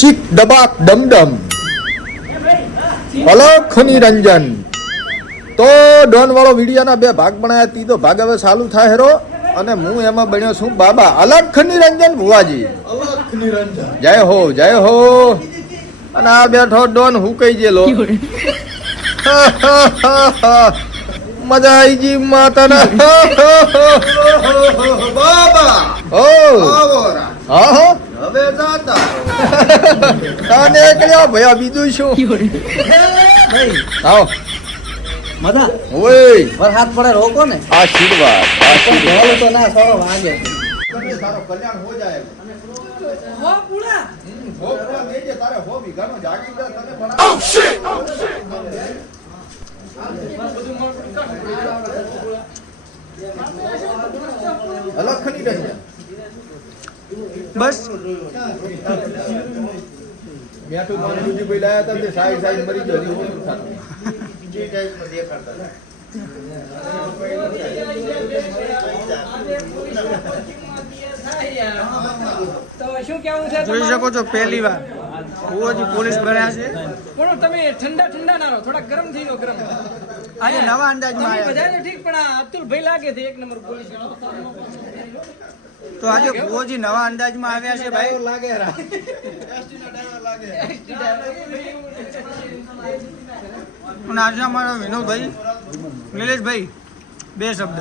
ચીક ડબાક ડમડમ અલખ નિરંજન. તો ડોન વાળો વિડીયોના 2 ભાગ બનાવ્યા. ત્રીજો ભાગ હવે ચાલુ થાય હેરો અને હું એમાં બન્યો છું બાબા અલખ નિરંજન ભુવાજી. અલખ નિરંજન. જય હો જય હો. અને આ બેઠો ડોન હું કઈ જેલો. મજા આવી ગઈ માતાના. બાબા ઓ આવોરા હા હા હવે જાતા તને કર્યા ભયા બીજું શું. ભાઈ આવો મજા ઓય વરસાદ પડે રોકો ને આશીર્વાદ પણ ઢોલ તો ના સારો વાગે તારો કલ્યાણ હો જાય. હો પૂરા હો પૂરા દેજે તારે હો વીઘાનો જાગી જા તને ભણા. અલખ નિરંજન. બસ બેઠું પાણી દૂધી ભાઈ લાયા હતા તે સાઈ સાઈ મરી ગયો હજી ઓછું થાતું. તો શું કેવું છે જોઈ શકો છો પહેલી વાર ભુવાજી પોલીસ બન્યા છે. પણ તમે ઠંડા ઠંડા ના રહો, થોડા ગરમ થઈ જાઓ, ગરમ. આજે નવા અંદાજમાં તમે આવ્યા બધાને ઠીક, પણ આ અતુલભાઈ લાગે છે 1 નંબર પોલીસ. છે. તો આજે ભુવાજી નવા અંદાજમાં આવ્યા છે ભાઈ. લાગે રા. અને આજે અમારા વિનોદભાઈ નિલેશભાઈ 2 શબ્દ.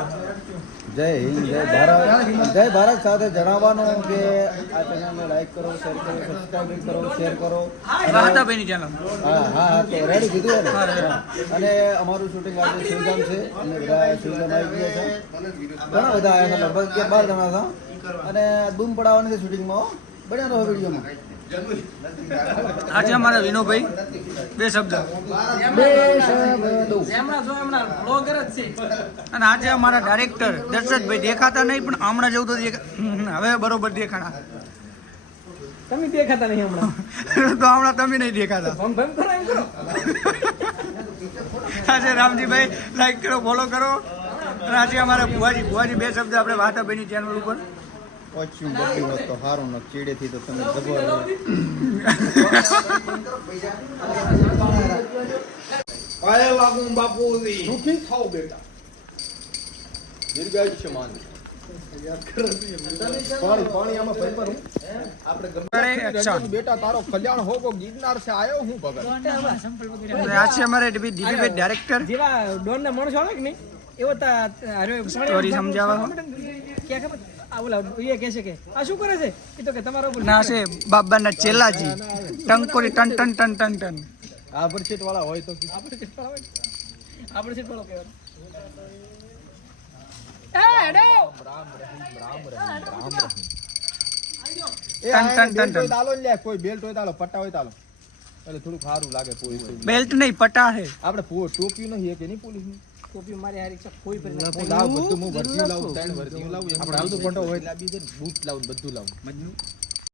જય હિન્દ જય ભારત. જય ભારત સાથે જણાવવાનું કે આ ચેનલને લાઈક કરો, શેર કરો, સબસ્ક્રાઇબ કરો, શેર કરો. વાહતાભાઈની ચેનલ. હા હા તો રેડી કીધું ને. અને અમારું શૂટિંગ આજે શિવગામ છે. અમે બધા શિવગામ આવી ગયા છે. ઘણા બધા આવ્યા છે, લગભગ 12 જણા હતા. અને બૂમ પડાવવાની છે શૂટિંગમાં. બન્યા રહો વિડીયોમાં. આજે અમારા વિનોભાઈ 2 શબ્દ. એમના જો એમના બ્લોગર જ છે. અને આજે અમારા ડાયરેક્ટર દર્શકભાઈ દેખાતા નહીં પણ હમણાં જેવું તો હવે બરોબર દેખાણા. તમે દેખાતા નહીં હમણાં. તો હમણાં તમે નહીં દેખાતા. ભમ ભમ કરો એમ કરો. આજે રામજીભાઈ લાઈક કરો, ફોલો કરો. અને આજે અમારા ભુવાજી 2 શબ્દ આપણે વાહતાભાઈની ચેનલ ઉપર. ઓછું બદલી હોત તો સારું ન ચીડેથી તો તમે જબર. પાયે લાગુ બાપુજી. સુખી થાઓ બેટા. દીર્ઘાયુષ્યમાન. પાણી પાણી આમાં ભરી ભરું. આપણે ગમે બેટા તારો કલ્યાણ હો કો ગિરનાર છે આયો હું ભગત. અને આજે અમારે દીદીભાઈ ડાયરેક્ટર જેવા ડોનના માણસો આવે કે નહીં એવો સ્ટોરી સમજાવવા. ક્યાં ખબર આ ઓલા એ કહે છે કે આ શું કરે છે એ તો કે તમારા ઉપર ના છે બાબાના ચેલાજી ટંકોરી ટન ટન ટન ટન ટન. આ પરચેટ વાળા હોય તો આપણે છે વાળો કહેવાય. એ ટન, ટન, ટન, ટન. દાલો લે કોઈ બેલ્ટ હોય તાલો પટ્ટા હોય તાલો એટલે થોડું સારું લાગે પોલીસ. બેલ્ટ નહીં પટા છે. આપણે ટોપી નહીં કે નહીં પોલીસ ની. ટોપી મારી હારી છે કોઈ પર હું લાવ બધું હું વર્દી લાવું 3 વર્દી લાવું આપણે હાલતું પટ્ટો હોય લાવી દે બૂટ લાવું બધું લાવું.